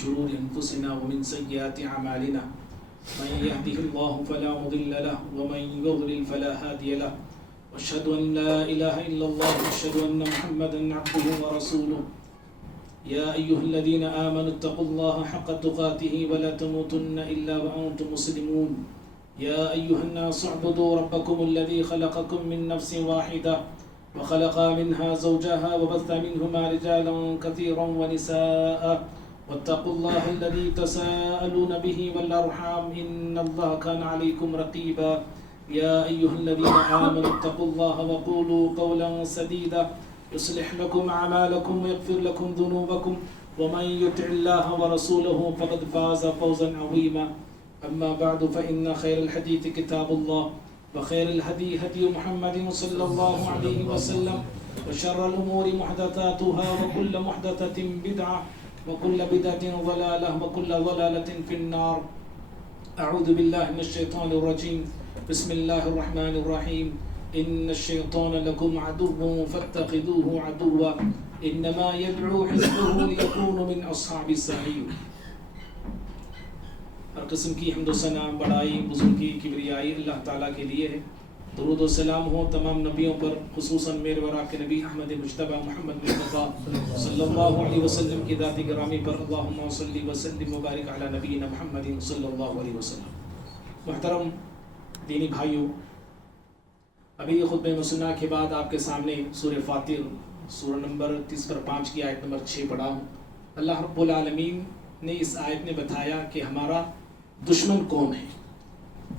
شرور أنفسنا ومن سيئات أعمالنا من يهده الله فلا مضل له ومن يضلل فلا هادي له وأشهد أن لا إله إلا الله وأشهد أن محمدا عبده ورسوله يا أيها الذين آمنوا اتقوا الله حق تقاته ولا تموتن إلا وأنتم مسلمون يا أيها الناس اعبدوا ربكم الذي خلقكم من نفس واحدة وخلق منها زوجها وبث منهما رجالا كثيرا ونساء واتقوا الله الذي تساءلون به والأرحام إن الله كان عليكم رقيبا يا أيها الذين آمنوا اتقوا الله وقولوا قولا سديدا يصلح لكم أعمالكم ويغفر لكم ذنوبكم ومن يطع الله ورسوله فقد فاز فوزا عظيما أما بعد فإن خير الحديث كتاب الله وخير الهدي هدي محمد صلى الله عليه وسلم وشر الأمور محدثاتها وكل محدثة بدعة وكل بدعة ضلالة وكل ضلالة في النار. أعوذ بالله من الشيطان الرجيم. بسم الله الرحمن الرحيم. إن الشيطان لكم عدو فاتخذوه عدوا إنما يدعو حزبه ليكونوا من أصحاب السعير. ہر قسم کی حمد و ثنا بڑائی بزرگی کبریائی اللہ تعالیٰ کے لیے ہے. درود و سلام ہو تمام نبیوں پر، خصوصاً میرے ورا کے نبی احمد مجتبی محمد مصطفیٰ صلی اللہ علیہ وسلم کی ذات گرامی پر. اللہم صلی وسلم وبارک علی نبینا محمد صلی اللہ علیہ وسلم. محترم دینی بھائیوں، ابھی خطبہ مسنہ کے بعد آپ کے سامنے سورہ فاطر سورہ نمبر 30/5 کی آیت نمبر 6 پڑھا ہوں. اللہ رب العالمین نے اس آیت میں بتایا کہ ہمارا دشمن کون ہے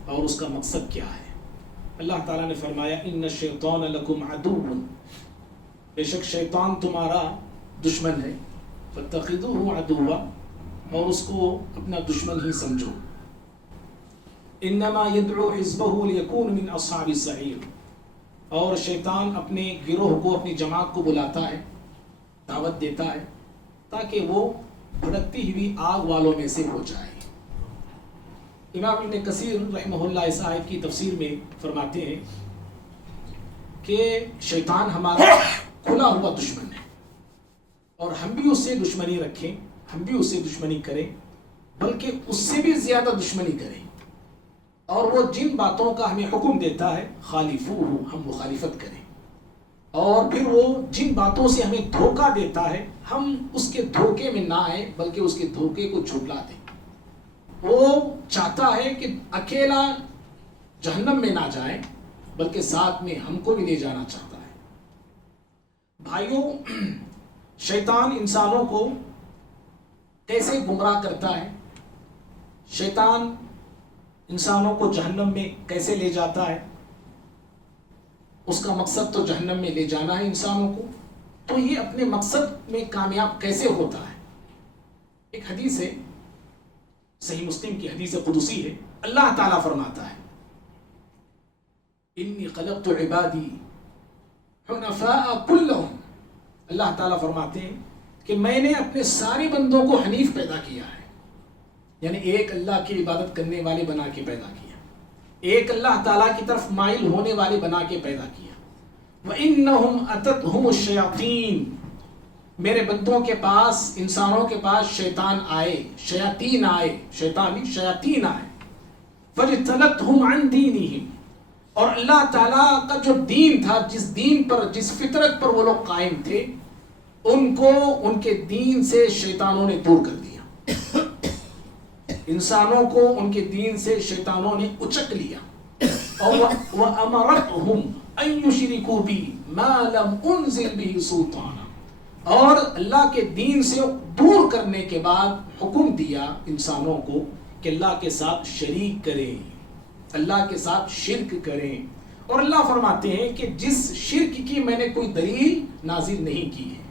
اور اس کا مقصد کیا ہے. اللہ تعالیٰ نے فرمایا ان الشیطان لکم عدو، بے شک شیطان تمہارا دشمن ہے. فاتخذوہ عدوا، اور اس کو اپنا دشمن ہی سمجھو. انما يدعو حزبه ليكون من اصحاب السعیر، اور شیطان اپنے گروہ کو، اپنی جماعت کو بلاتا ہے، دعوت دیتا ہے تاکہ وہ بھڑکتی ہوئی آگ والوں میں سے ہو جائے. امام ابن کثیر رحمہ اللہ اس آیت کی تفسیر میں فرماتے ہیں کہ شیطان ہمارا کھلا ہوا دشمن ہے، اور ہم بھی اس سے دشمنی رکھیں، ہم بھی اس سے دشمنی کریں، بلکہ اس سے بھی زیادہ دشمنی کریں. اور وہ جن باتوں کا ہمیں حکم دیتا ہے خالفوہ، ہم مخالفت کریں. اور پھر وہ جن باتوں سے ہمیں دھوکہ دیتا ہے ہم اس کے دھوکے میں نہ آئیں بلکہ اس کے دھوکے کو جھٹلا دیں. وہ چاہتا ہے کہ اکیلا جہنم میں نہ جائیں بلکہ ساتھ میں ہم کو بھی لے جانا چاہتا ہے. بھائیوں، شیطان انسانوں کو کیسے گمراہ کرتا ہے، شیطان انسانوں کو جہنم میں کیسے لے جاتا ہے. اس کا مقصد تو جہنم میں لے جانا ہے انسانوں کو، تو یہ اپنے مقصد میں کامیاب کیسے ہوتا ہے. ایک حدیث ہے، صحیح مسلم کی حدیث قدسی ہے. اللہ تعالیٰ فرماتا ہے انی خلقت عبادی حنفاء کلہم. اللہ تعالیٰ فرماتے ہیں کہ میں نے اپنے سارے بندوں کو حنیف پیدا کیا ہے، یعنی ایک اللہ کی عبادت کرنے والے بنا کے پیدا کیا، ایک اللہ تعالیٰ کی طرف مائل ہونے والے بنا کے پیدا کیا. وَإِنَّهُمْ أَتَتْهُمُ الشَّيَاطِينُ، میرے بندوں کے پاس، انسانوں کے پاس شیطان آئے، شیاطین آئے، شیاطین آئے. فَجْتَلَتْهُمْ عَنْ دِينِهِمْ، اور اللہ تعالیٰ کا جو دین تھا، جس دین پر، جس فطرت پر وہ لوگ قائم تھے، ان کو ان کے دین سے شیطانوں نے دور کر دیا. انسانوں کو ان کے دین سے شیطانوں نے اچک لیا. اور وَأَمَرَتْهُمْ أَن يُشْرِكُوا بِي مَا لَمْ أُنزِلْ بِهِ سُلْطَانًا، اور اللہ کے دین سے دور کرنے کے بعد حکم دیا انسانوں کو کہ اللہ کے ساتھ شریک کریں، اللہ کے ساتھ شرک کریں. اور اللہ فرماتے ہیں کہ جس شرک کی میں نے کوئی دلیل نازل نہیں کی ہے،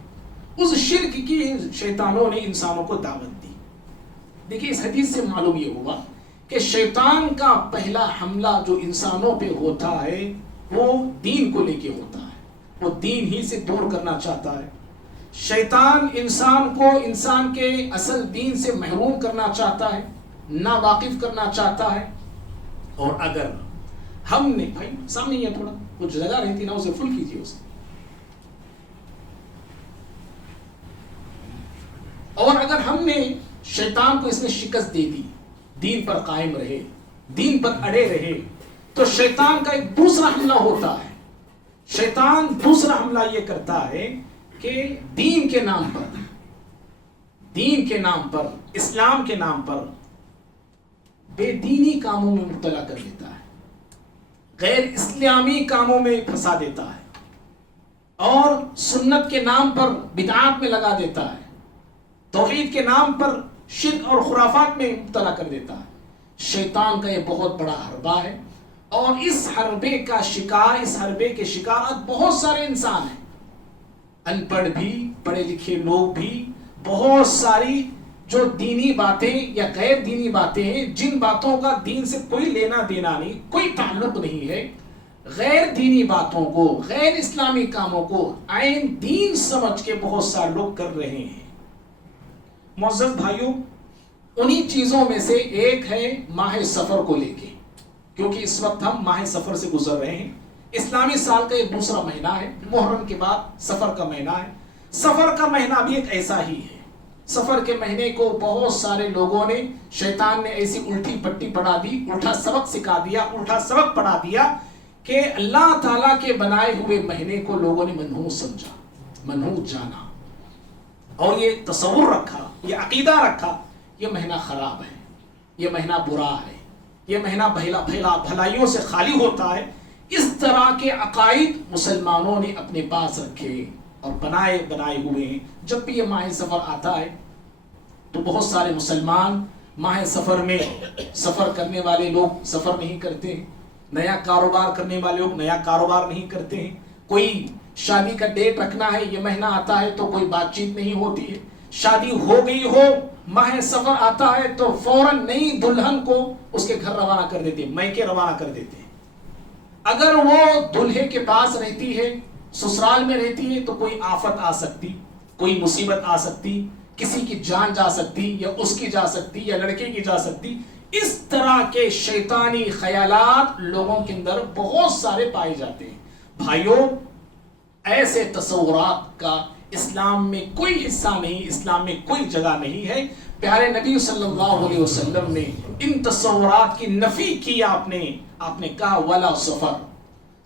اس شرک کی شیطانوں نے انسانوں کو دعوت دی. دیکھیے اس حدیث سے معلوم یہ ہوا کہ شیطان کا پہلا حملہ جو انسانوں پہ ہوتا ہے وہ دین کو لے کے ہوتا ہے، وہ دین ہی سے دور کرنا چاہتا ہے. شیطان انسان کو انسان کے اصل دین سے محروم کرنا چاہتا ہے، ناواقف کرنا چاہتا ہے. اور اگر ہم نے، بھائی سامنے یہ تھوڑا کچھ جگہ رہتی نا، اسے فل کیجیے اسے. اور اگر ہم نے شیطان کو اس نے شکست دے دی، دین پر قائم رہے، دین پر اڑے رہے، تو شیطان کا ایک دوسرا حملہ ہوتا ہے. شیطان دوسرا حملہ یہ کرتا ہے کہ دین کے نام پر، اسلام کے نام پر بے دینی کاموں میں مبتلا کر دیتا ہے، غیر اسلامی کاموں میں پھنسا دیتا ہے، اور سنت کے نام پر بدعات میں لگا دیتا ہے، توحید کے نام پر شرک اور خرافات میں مبتلا کر دیتا ہے. شیطان کا یہ بہت بڑا حربہ ہے، اور اس حربے کے شکار بہت سارے انسان ہیں، ان پڑھ بھی، پڑھے لکھے لوگ بھی، بہت ساری جو دینی باتیں یا غیر دینی باتیں ہیں، جن باتوں کا دین سے کوئی لینا دینا نہیں، کوئی تعلق نہیں ہے، غیر دینی باتوں کو، غیر اسلامی کاموں کو عین دین سمجھ کے بہت سارے لوگ کر رہے ہیں. معزز بھائیوں، انہی چیزوں میں سے ایک ہے ماہ سفر کو لے کے، کیونکہ اس وقت ہم ماہ سفر سے گزر رہے ہیں. اسلامی سال کا ایک دوسرا مہینہ ہے، محرم کے بعد سفر کا مہینہ ہے. سفر کا مہینہ بھی ایک ایسا ہی ہے. سفر کے مہینے کو بہت سارے لوگوں نے، شیطان نے ایسی الٹی پٹی پڑھا دی، الٹا سبق سکھا دیا، الٹا سبق پڑھا دیا کہ اللہ تعالیٰ کے بنائے ہوئے مہینے کو لوگوں نے منحوس سمجھا، منحوس جانا، اور یہ تصور رکھا، یہ عقیدہ رکھا یہ مہینہ خراب ہے، یہ مہینہ برا ہے، یہ مہینہ بھلائیوں سے خالی ہوتا ہے. اس طرح کے عقائد مسلمانوں نے اپنے پاس رکھے اور بنائے ہوئے ہیں. جب بھی یہ ماہ سفر آتا ہے تو بہت سارے مسلمان ماہ سفر میں سفر کرنے والے لوگ سفر نہیں کرتے ہیں، نیا کاروبار کرنے والے لوگ نیا کاروبار نہیں کرتے ہیں. کوئی شادی کا ڈیٹ رکھنا ہے، یہ مہینہ آتا ہے تو کوئی بات چیت نہیں ہوتی ہے. شادی ہو گئی ہو، ماہ سفر آتا ہے تو فوراً نئی دلہن کو اس کے گھر روانہ کر دیتے ہیں، میکے روانہ کر دیتے ہیں. اگر وہ دلہے کے پاس رہتی ہے، سسرال میں رہتی ہے، تو کوئی آفت آ سکتی، کوئی مصیبت آ سکتی، کسی کی جان جا سکتی، یا اس کی جا سکتی، یا لڑکے کی جا سکتی. اس طرح کے شیطانی خیالات لوگوں کے اندر بہت سارے پائے جاتے ہیں. بھائیوں، ایسے تصورات کا اسلام میں کوئی حصہ نہیں، اسلام میں کوئی جگہ نہیں ہے. پیارے نبی صلی اللہ علیہ وسلم نے ان تصورات کی نفی کی. آپ نے کہا ولا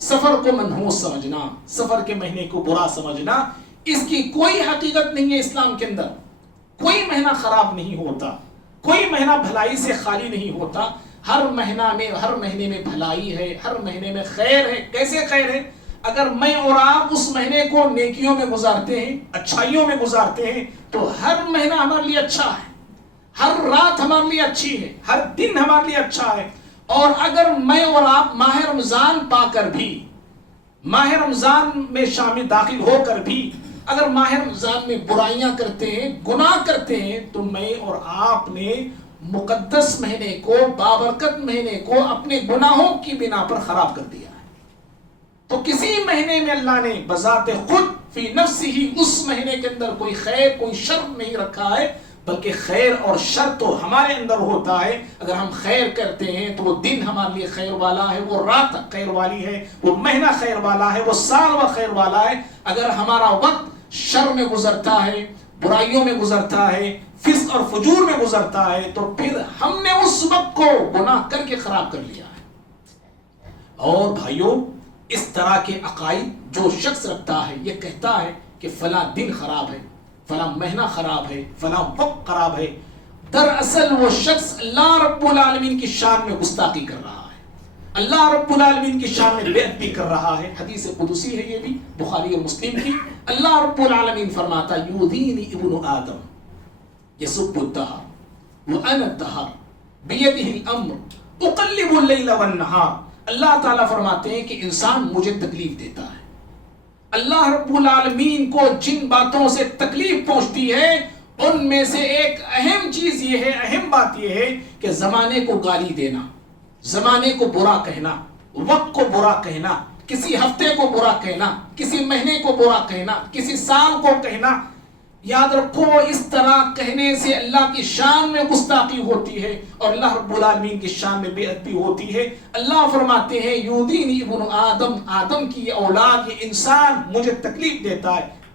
سفر کو منحوس سمجھنا، سفر کے مہینے کو برا سمجھنا، اس کی کوئی حقیقت نہیں ہے. اسلام کے اندر کوئی مہینہ خراب نہیں ہوتا، کوئی مہینہ بھلائی سے خالی نہیں ہوتا. ہر مہینے میں بھلائی ہے، ہر مہینے میں خیر ہے. کیسے خیر ہے؟ اگر میں اور آپ اس مہینے کو نیکیوں میں گزارتے ہیں، اچھائیوں میں گزارتے ہیں، تو ہر مہینہ ہمارے لیے اچھا ہے، ہر رات ہمارے لیے اچھی ہے، ہر دن ہمارے لیے اچھا ہے. اور اگر میں اور آپ ماہ رمضان پا کر بھی، ماہ رمضان میں شامل داخل ہو کر بھی اگر ماہ رمضان میں برائیاں کرتے ہیں، گناہ کرتے ہیں، تو میں اور آپ نے مقدس مہینے کو، بابرکت مہینے کو اپنے گناہوں کی بنا پر خراب کر دیا ہے. تو کسی مہینے میں اللہ نے بذات خود فی نفسی ہی اس مہینے کے اندر کوئی خیر کوئی شر نہیں رکھا ہے، بلکہ خیر اور شر تو ہمارے اندر ہوتا ہے. اگر ہم خیر کرتے ہیں تو وہ دن ہمارے لیے خیر والا ہے، وہ رات خیر والی ہے، وہ مہینہ خیر والا ہے، وہ سال و خیر والا ہے. اگر ہمارا وقت شر میں گزرتا ہے، برائیوں میں گزرتا ہے، فسق اور فجور میں گزرتا ہے، تو پھر ہم نے اس وقت کو گناہ کر کے خراب کر لیا ہے. اور بھائیوں، اس طرح کے عقائد جو شخص رکھتا ہے، یہ کہتا ہے کہ فلاں دن خراب ہے، فلاں مہینہ خراب ہے، فلاں وقت خراب ہے، دراصل وہ شخص اللہ رب العالمین کی شان میں گستاخی کر رہا ہے، اللہ رب العالمین کی شان میں بے ادبی کر رہا ہے. حدیث قدسی ہے یہ بھی، بخاری اور مسلم کی. اللہ رب العالمین فرماتا یؤذینی ابن آدم یسب الدہر وانا الدہر بیدہ الامر اقلب اللیل والنہار. اللہ تعالیٰ فرماتے ہیں کہ انسان مجھے تکلیف دیتا ہے. اللہ رب العالمین کو جن باتوں سے تکلیف پہنچتی ہے ان میں سے ایک اہم چیز یہ ہے، اہم بات یہ ہے کہ زمانے کو گالی دینا، زمانے کو برا کہنا، وقت کو برا کہنا، کسی ہفتے کو برا کہنا، کسی مہینے کو برا کہنا، کسی سال کو کہنا. یاد رکھو، اس طرح کہنے سے اللہ کی شان میں گستاخی ہوتی ہے اور اللہ رب العالمین کی شان میں بے ادبی ہوتی ہے. اللہ فرماتے ہیں یؤذینی ابن آدم، آدم کی یہ اولاد، یہ انسان مجھے تکلیف دیتا ہے.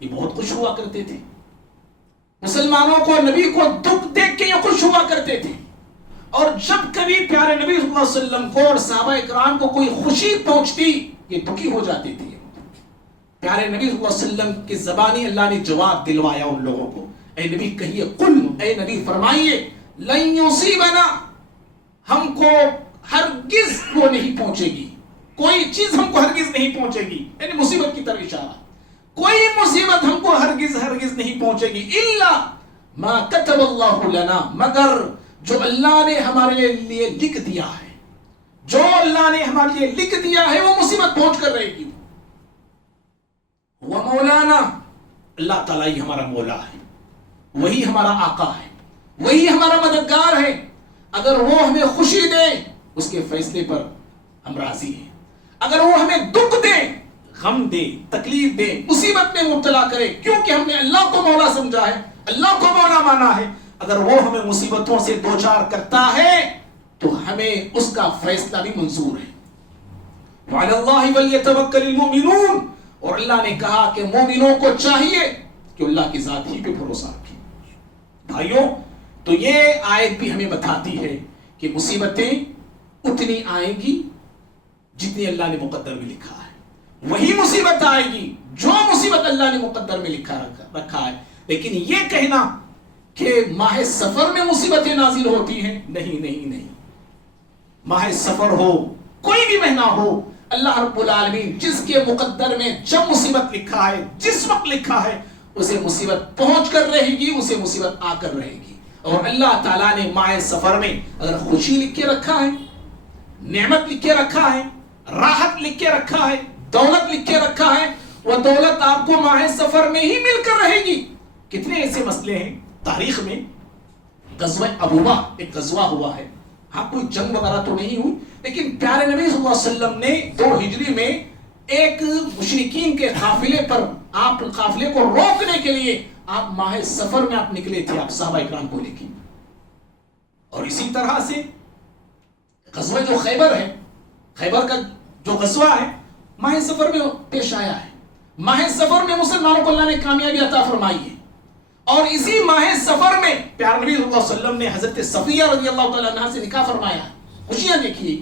یہ بہت خوش ہوا کرتے تھے. مسلمانوں کو نبی کو دکھ دیکھ کے یہ خوش ہوا کرتے تھے. اور جب کبھی پیارے نبی صلی اللہ علیہ وسلم کو اور صحابہ اکرام کو کوئی خوشی پہنچتی یہ دکھی ہو جاتی تھی. پیارے نبی صلی اللہ علیہ وسلم کی زبانی اللہ نے جواب دلوایا ان لوگوں کو. اے نبی کہیے قل، اے نبی فرمائیے لن یصیبنا، ہم کو ہرگز وہ نہیں پہنچے گی، کوئی چیز ہم کو ہرگز نہیں پہنچے گی، یعنی مصیبت کی طرف اشارہ. کوئی مصیبت ہم کو ہرگز نہیں پہنچے گی الا ما كتب اللہ لنا، مگر جو اللہ نے ہمارے لیے لکھ دیا ہے. جو اللہ نے ہمارے لیے لکھ دیا ہے وہ مصیبت پہنچ کر رہے گی. وہ مولانا، اللہ تعالیٰ ہی ہمارا مولا ہے، وہی ہمارا آقا ہے، وہی ہمارا مددگار ہے. اگر وہ ہمیں خوشی دے اس کے فیصلے پر ہم راضی ہیں. اگر وہ ہمیں دکھ دے، غم دے، تکلیف دے، مصیبت میں مبتلا کرے، کیونکہ ہم نے اللہ کو مولا سمجھا ہے، اللہ کو مولا مانا ہے، اگر وہ ہمیں مصیبتوں سے دوچار کرتا ہے تو ہمیں اس کا فیصلہ بھی منظور ہے. وعلی اللہ فلیتوکل المؤمنون، اور اللہ نے کہا کہ مومنوں کو چاہیے کہ اللہ کی ذات ہی پہ بھروسہ رکھیں. بھائیوں، تو یہ آیت بھی ہمیں بتاتی ہے کہ مصیبتیں اتنی آئیں گی جتنی اللہ نے مقدر میں لکھا ہے. وہی مصیبت آئے گی جو مصیبت اللہ نے مقدر میں رکھا ہے. لیکن یہ کہنا کہ ماہ سفر میں مصیبتیں نازل ہوتی ہیں، نہیں. ماہ سفر ہو، کوئی بھی مہینہ ہو، اللہ رب العالمین جس کے مقدر میں جب مصیبت لکھا ہے، جس وقت لکھا ہے، اسے مصیبت پہنچ کر رہے گی، اسے مصیبت آ کر رہے گی. اور اللہ تعالیٰ نے ماہ سفر میں اگر خوشی لکھ کے رکھا ہے، نعمت لکھ کے رکھا ہے، راحت لکھ کے رکھا ہے، دولت لکھ کے رکھا ہے، وہ دولت آپ کو ماہ سفر میں ہی مل کر رہے گی. کتنے ایسے مسئلے ہیں تاریخ میں. غزوہ ابوبہ ایک غزوہ ہوا ہے، ہاں کوئی جنگ وغیرہ تو نہیں ہوئی، لیکن پیارے نبی صلی اللہ علیہ وسلم نے 2 ہجری میں ایک مشرکین کے قافلے پر، آپ قافلے کو روکنے کے لیے آپ ماہ سفر میں آپ نکلے تھے، آپ صحابہ اکرام کو لے کے. اور اسی طرح سے غزوہ جو خیبر ہے، خیبر کا جو غزوہ ہے ماہ سفر میں پیش آیا ہے. ماہ سفر میں مسلمانوں کو اللہ نے کامیابی عطا فرمائی ہے. اور اسی ماہ سفر میں پیارے نبی صلی اللہ علیہ وسلم نے حضرت صفیہ رضی اللہ تعالیٰ عنہ سے نکاح فرمایا. خوشیاں دیکھیے.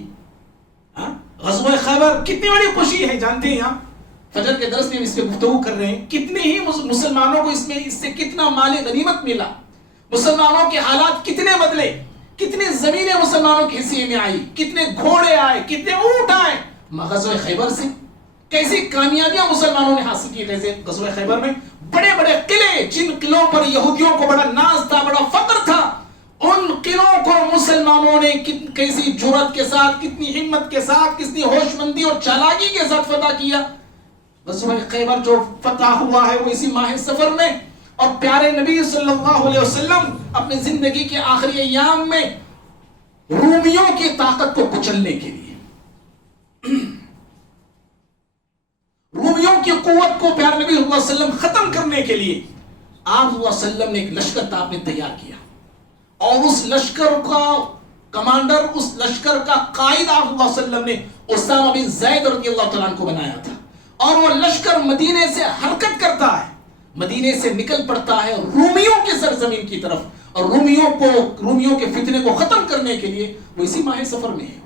غزوہ خیبر کتنی بڑی خوشی ہے، جانتے ہیں آپ فجر کے درس میں اس پہ گفتگو کر رہے ہیں. کتنے ہی مسلمانوں کو اس سے کتنا مال غنیمت ملا، مسلمانوں کے حالات کتنے بدلے، کتنے زمینیں مسلمانوں کے حصے میں آئی، کتنے گھوڑے آئے، کتنے اونٹ آئے. غزوہ خیبر سے کیسی کامیابیاں مسلمانوں نے حاصل کی. غزوہ خیبر میں بڑے بڑے قلعے، جن قلعوں پر یہودیوں کو بڑا ناز تھا، بڑا فخر تھا، ان قلعوں کو مسلمانوں نے کیسی جرأت کے ساتھ، کتنی ہمت کے ساتھ، کتنی ہوش مندی اور چالاکی کے ساتھ فتح کیا. غزوہ خیبر جو فتح ہوا ہے وہ اسی ماہ سفر میں. اور پیارے نبی صلی اللہ علیہ وسلم اپنی زندگی کے آخری ایام میں رومیوں کی طاقت کو کچلنے کے لیے، رومیوں کی قوت کو پیارے نبی صلی اللہ علیہ وسلم ختم کرنے کے لیے آپ صلی اللہ علیہ وسلم نے ایک لشکر آپ نے تیار کیا. اور اس لشکر کا کمانڈر، اس لشکر کا قائد آپ صلی اللہ علیہ وسلم نے اسامہ بن زید رضی اللہ تعالیٰ عنہ کو بنایا تھا. اور وہ لشکر مدینے سے حرکت کرتا ہے، مدینے سے نکل پڑتا ہے رومیوں کی سرزمین کی طرف. اور رومیوں کے فتنے کو ختم کرنے کے لیے وہ اسی ماہ سفر میں ہے.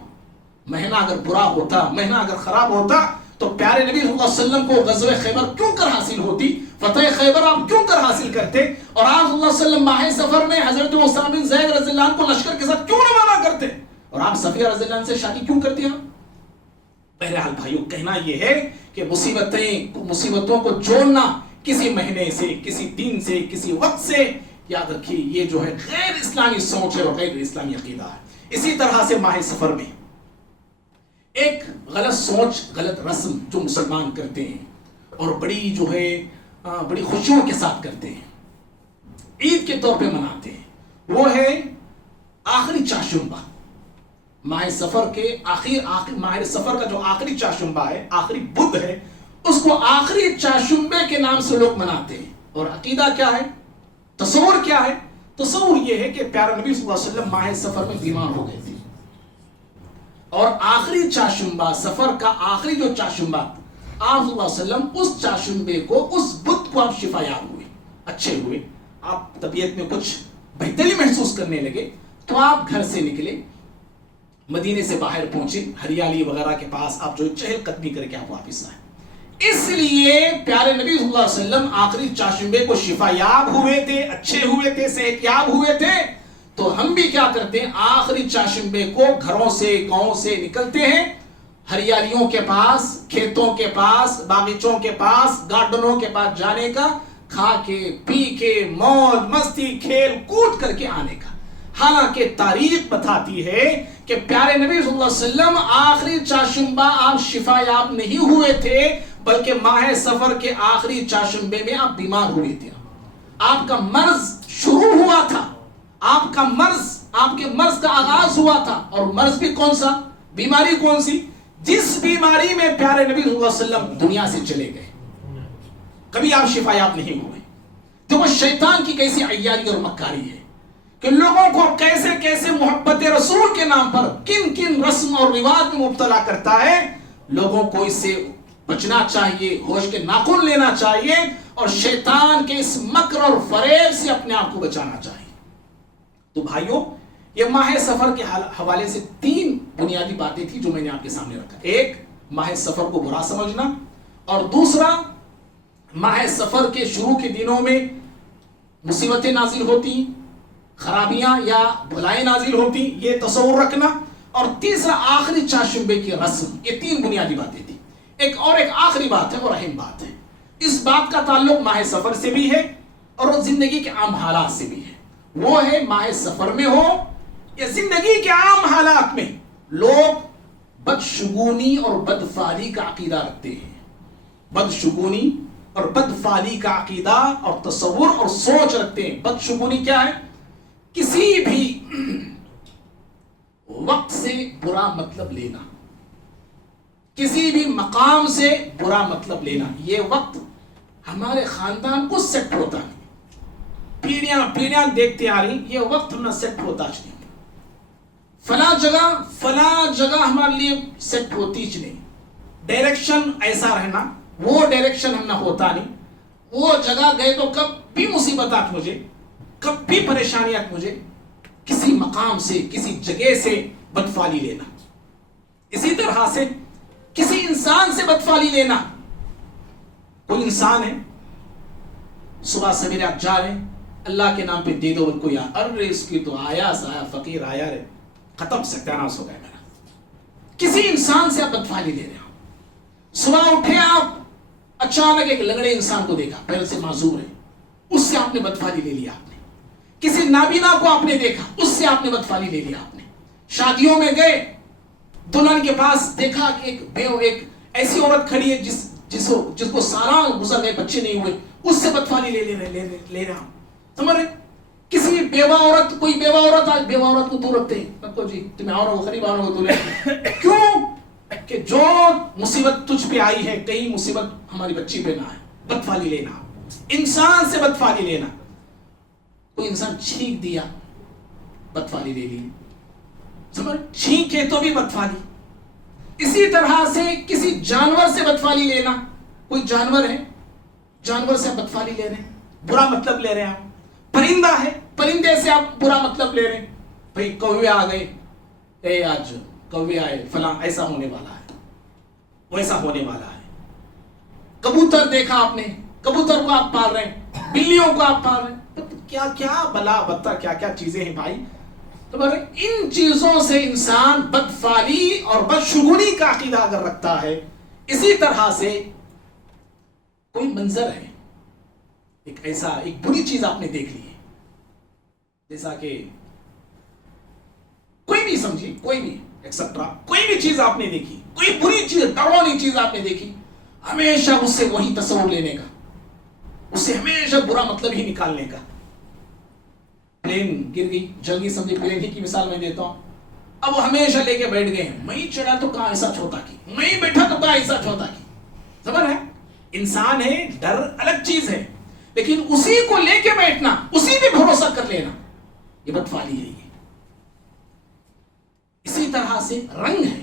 مہینہ اگر برا ہوتا، مہینہ اگر خراب ہوتا تو پیارے نبی صلی اللہ علیہ وسلم کو غزوہ خیبر کیوں کر حاصل ہوتی، فتح خیبر آپ کیوں کر حاصل کرتے، اور آپ صلی اللہ علیہ وسلم ماہ سفر میں حضرت اسامہ بن زید رضی اللہ عنہ کو لشکر کے ساتھ کیوں روانہ کرتے، اور آپ صفیہ رضی اللہ عنہ سے شادی کیوں کرتے ہیں. بہرحال بھائیوں، کہنا یہ ہے کہ مصیبتوں کو جوڑنا کسی مہینے سے، کسی دن سے، کسی وقت سے، یاد رکھیے یہ جو ہے غیر اسلامی سوچ ہے اور غیر اسلامی عقیدہ ہے. اسی طرح سے ماہ سفر میں ایک غلط سوچ، غلط رسم جو مسلمان کرتے ہیں اور بڑی جو ہے بڑی خوشیوں کے ساتھ کرتے ہیں، عید کے طور پہ مناتے ہیں، وہ ہے آخری چاشمبہ. ماہ سفر کے ماہ سفر کا جو آخری چاشمبہ ہے، آخری بدھ ہے، اس کو آخری چاشمبے کے نام سے لوگ مناتے ہیں. اور عقیدہ کیا ہے، تصور کیا ہے؟ تصور یہ ہے کہ پیارے نبی صلی اللہ علیہ وسلم ماہ سفر میں بیمار ہو گئے تھے، اور آخری چاشمبہ، سفر کا آخری جو چاشمبہ، آپ صلی اللہ علیہ وسلم اس چاشمبے کو، اس بدھ وقت کو آپ شفا یاب ہوئے، اچھے ہوئے، آپ طبیعت میں کچھ بہتری محسوس کرنے لگے، تو آپ گھر سے نکلے، مدینے سے باہر پہنچے، ہریالی وغیرہ کے پاس آپ جو چہل قدمی کر کے آپ واپس آئے۔ اس لیے پیارے نبی صلی اللہ علیہ وسلم آخری چاشمبے کو شفا یاب ہوئے تھے، اچھے ہوئے تھے، صحت یاب ہوئے تھے، تو ہم بھی کیا کرتے ہیں، آخری چاشمبے کو گھروں سے گاؤں سے نکلتے ہیں، ہریالیوں کے پاس، کھیتوں کے پاس، باغیچوں کے پاس، گارڈنوں کے پاس جانے کا، کھا کے پی کے موج مستی کھیل کود کر کے آنے کا۔ حالانکہ تاریخ بتاتی ہے کہ پیارے نبی صلی اللہ علیہ وسلم آخری چاشمبہ آپ شفا یاب نہیں ہوئے تھے، بلکہ ماہ سفر کے آخری چاشمبے میں آپ بیمار ہوئے تھے، آپ کا مرض شروع ہوا تھا، آپ کے مرض کا آغاز ہوا تھا، اور مرض بھی کون سا، بیماری کون سی، جس بیماری میں پیارے نبی صلی اللہ علیہ وسلم دنیا سے چلے گئے، کبھی آپ شفا یاب نہیں ہوئے۔ تو وہ شیطان کی کیسی عیاری اور مکاری ہے کہ لوگوں کو کیسے کیسے محبت رسول کے نام پر کن کن رسم اور رواج میں مبتلا کرتا ہے۔ لوگوں کو اس سے بچنا چاہیے، ہوش کے ناخن لینا چاہیے، اور شیطان کے اس مکر اور فریب سے اپنے آپ کو بچانا چاہیے۔ تو بھائیوں، یہ ماہ سفر کے حوالے سے 3 بنیادی باتیں تھی جو میں نے آپ کے سامنے رکھا۔ ایک، ماہ سفر کو برا سمجھنا، اور دوسرا، ماہ سفر کے شروع کے دنوں میں مصیبتیں نازل ہوتی، خرابیاں یا بلائیں نازل ہوتی، یہ تصور رکھنا، اور تیسرا آخری چاشمبے کی رسم۔ یہ 3 بنیادی باتیں تھی۔ ایک آخری بات ہے، اور اہم بات ہے، اس بات کا تعلق ماہ سفر سے بھی ہے اور زندگی کے عام حالات سے بھی ہے۔ وہ ہے ماہ سفر میں ہو یا زندگی کے عام حالات میں لوگ بدشگونی اور بدفعلی کا عقیدہ رکھتے ہیں۔ بدشگونی اور بدفعلی کا عقیدہ اور تصور اور سوچ رکھتے ہیں۔ بدشگونی کیا ہے؟ کسی بھی وقت سے برا مطلب لینا، کسی بھی مقام سے برا مطلب لینا۔ یہ وقت ہمارے خاندان کو سیٹ ہوتا نہیں، پیڑیاں دیکھتے آ رہی، یہ وقت ہمیں سیٹ ہوتا نہیں، فلاں جگہ ہمارے لیے سیٹ ہوتی نہیں، ڈائریکشن ایسا رہنا، وہ ڈائریکشن ہم نہ ہوتا نہیں، وہ جگہ گئے تو کب بھی مصیبتات مجھے، کب بھی پریشانیات مجھے، کسی مقام سے کسی جگہ سے بدفعلی لینا۔ اسی طرح سے کسی انسان سے بدفعلی لینا۔ کوئی انسان ہے، صبح سویرے آپ جا رہے ہیں، اللہ کے نام پہ دے دو کوئی، ارے اس کی تو آیا سایا فقیر آیا رے، ختم ستیاناش ہو گیا میرا۔ کسی انسان سے آپ بدفعلی لے رہے ہیں۔ صبح اٹھے آپ، اچانک ایک لنگڑے انسان کو دیکھا، پیر سے معذور ہے، اس سے آپ نے بدفعلی لے لیا۔ آپ نے کسی نابینا کو آپ نے دیکھا، اس سے آپ نے بدفعلی لے لیا۔ آپ نے شادیوں میں گئے، دلہن کے پاس دیکھا کہ ایک ایسی عورت کھڑی ہے جس کو سارا گزر گئے، بچے نہیں ہوئے، اس سے بدفعلی لے رہا ہوں۔ سمجھ رہے؟ کسی بیوہ عورت، کوئی بیوہ عورت، آج بیوہ عورت کو دور رکھتے ہیں، کو جی تمہیں آؤ ہو قریب آؤ ہو کیوں کہ جو مصیبت تجھ پہ آئی ہے، کئی مصیبت ہماری بچی پہ نہ آئے۔ بدفعلی لینا، انسان سے بدفعلی لینا۔ کوئی انسان چھینک دیا، بدفعلی لے لی، سمجھ، چھینکے تو بھی بدفعلی۔ اسی طرح سے کسی جانور سے بدفعلی لینا۔ کوئی جانور ہے، جانور سے آپ بدفعلی لے رہے ہیں، برا مطلب لے رہے ہیں۔ آپ پرندہ ہے، پرندے سے آپ برا مطلب لے رہے ہیں، بھئی کوے آ گئے، اے آج کوے آئے، فلاں ایسا ہونے والا ہے، ویسا ہونے والا ہے۔ کبوتر دیکھا آپ نے، کبوتر کو آپ پال رہے ہیں، بلیوں کو آپ پال رہے ہیں، کیا کیا بلا بدتر کیا کیا چیزیں ہیں بھائی۔ تو ان چیزوں سے انسان بدفعلی اور بدشگونی کا عقیدہ اگر رکھتا ہے، اسی طرح سے کوئی منظر ہے، ایک بری چیز آپ نے دیکھ لی ہے، جیسا کہ کوئی بھی سمجھی، کوئی بھی ایکسٹرا کوئی بھی چیز آپ نے دیکھی، کوئی بری چیز، ڈراؤنی چیز آپ نے دیکھی، ہمیشہ اس سے وہی تصور لینے کا، اس سے ہمیشہ برا مطلب ہی نکالنے کا۔ پلین گر گئی، جل گئی، سمجھے، پلین ہی کی مثال میں دیتا ہوں، اب وہ ہمیشہ لے کے بیٹھ گئے ہیں، میں چڑھا تو کہاں ایسا چھوٹا کی، میں بیٹھا تو کہاں ایسا چھوٹا کی۔ سمجھ رہے ہیں؟ انسان ہے، ڈر الگ چیز ہے، لیکن اسی کو لے کے بیٹھنا، اسی پہ بھروسہ کر لینا، یہ بدفعلی ہے۔ یہ اسی طرح سے رنگ ہے،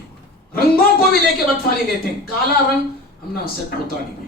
رنگوں کو بھی لے کے بدفعلی لیتے ہیں۔ کالا رنگ ہم نہ سیٹ ہوتا نہیں،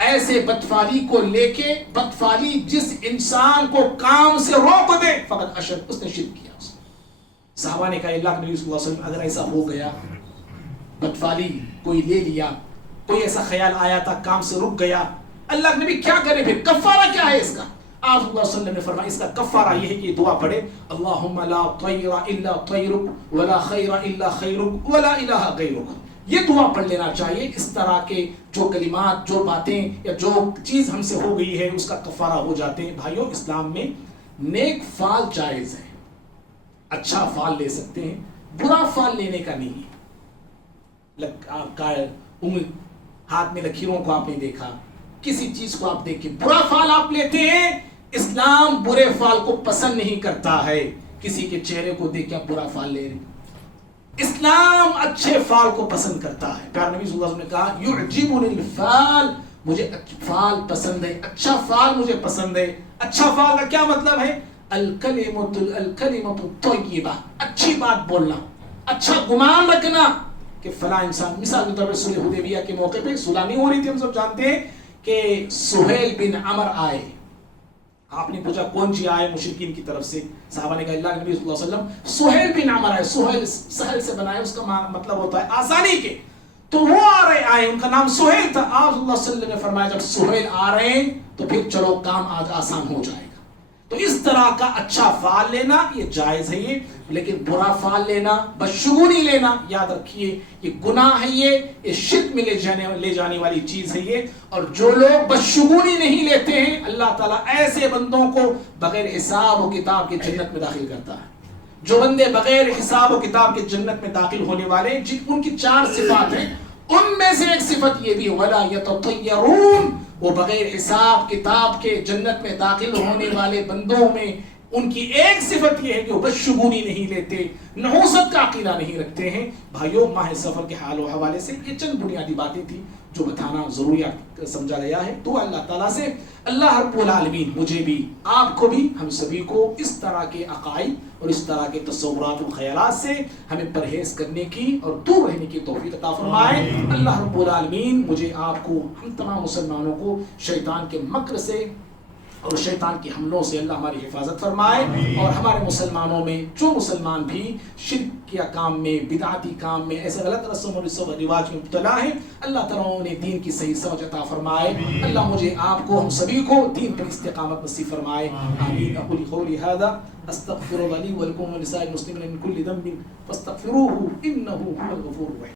ایسے بدفعلی کو لے کے، بدفعلی جس انسان کو کام سے روک دے فقط اشرک، اس نے شرک کیا۔ صحابہ نے کہا اللہ کے نبی صلی اللہ علیہ وسلم اگر ایسا ہو گیا، بدفعلی کوئی لے لیا، کوئی ایسا خیال آیا تھا کام سے رک گیا، اللہ کے نبی کیا کرے پھر، کفارہ کیا ہے اس کا؟ آپ صلی اللہ علیہ وسلم نے فرمایا اس کا کفارہ یہ ہے کہ دعا پڑھے اللہم لا طیر الا طیرک ولا خیر الا خیرک ولا الہ غیرک۔ یہ دعا پڑھ لینا چاہیے۔ اس طرح کے جو کلمات، جو باتیں یا جو چیز ہم سے ہو گئی ہے اس کا کفارہ ہو جاتے ہیں۔ بھائیو، اسلام میں نیک فال جائز ہے، اچھا فال لے سکتے ہیں، برا فال لینے کا نہیں ہے۔ ہاتھ میں لکیروں کو آپ نے دیکھا، کسی چیز کو آپ دیکھیں، برا فال آپ لیتے ہیں، اسلام برے فال کو پسند نہیں کرتا ہے۔ کسی کے چہرے کو دیکھ کے آپ برا فال لے رہے، اسلام اچھے فال کو پسند کرتا ہے۔ پیارے نبی صلی اللہ علیہ وسلم نے کہا یعجبنی الفال، مجھے فال پسند ہے، اچھا فال مجھے پسند ہے۔ اچھا فال کا کیا مطلب ہے؟ الکلمۃ الطیبہ، اچھی بات بولنا، اچھا گمان رکھنا کہ فلاں انسان، مثال کے طور پر صلح حدیبیہ کے موقع پہ صلح نہیں ہو رہی تھی، ہم سب جانتے ہیں کہ سہیل بن عمر آئے۔ آپ نے پوچھا کون سی آئے مشرکین کی طرف سے؟ صحابہ نے کہا اللہ کے نبی صلی اللہ علیہ وسلم سہیل بن عمر آئے۔ سہیل سہل سے بنا ہے، اس کا مطلب ہوتا ہے آسانی کے، تو وہ آئے، ان کا نام سہیل تھا۔ آپ صلی اللہ علیہ وسلم نے فرمایا جب سہیل آ رہے ہیں تو پھر چلو کام آج آسان ہو جائے گا۔ تو اس طرح کا اچھا فعال لینا یہ جائز ہے، یہ لیکن برا فعال لینا، بدشگونی لینا، یاد رکھیے یہ گناہ ہے، یہ شرک میں لے جانے والی چیز ہے یہ۔ اور جو لوگ بدشگونی نہیں لیتے ہیں اللہ تعالیٰ ایسے بندوں کو بغیر حساب و کتاب کے جنت میں داخل کرتا ہے۔ جو بندے بغیر حساب و کتاب کے جنت میں داخل ہونے والے ان کی 4 صفات ہیں، ان میں سے ایک صفت یہ بھی وَلَا يَتَطَيَّرُونَ، وہ بغیر حساب کتاب کے جنت میں داخل ہونے والے بندوں میں ان کی ایک صفت یہ ہے کہ وہ بدشگونی نہیں لیتے، نحوست کا عقیدہ نہیں رکھتے ہیں۔ بھائیو، ماہ سفر کے حال و حوالے سے یہ چند بنیادی باتیں تھی جو بتانا ضروری سمجھا گیا ہے۔ تو اللہ تعالیٰ سے اللہ رب العالمین مجھے بھی، آپ کو بھی، ہم سبھی کو اس طرح کے عقائد اور اس طرح کے تصورات و خیالات سے ہمیں پرہیز کرنے کی اور دور رہنے کی توفیق عطا فرمائے۔ اللہ رب العالمین مجھے، آپ کو، ہم تمام مسلمانوں کو شیطان کے مکر سے اور شیطان کی حملوں سے اللہ ہماری حفاظت فرمائے، اور ہمارے مسلمانوں میں جو مسلمان بھی شرک یا کام میں، بدعتی کام میں، ایسے غلط رسم و رواج میں مبتلا ہیں، اللہ تعالیٰ انہیں دین کی صحیح سمجھ عطا فرمائے۔ اللہ مجھے، آپ کو، ہم سبھی کو دین پر استقامت نصیب فرمائے۔ آمین۔ اقول قولی ھذا استغفر اللہ لی ولکم ولسائر المسلمین من کل ذنب فاستغفروہ انہ هو الغفور الرحیم۔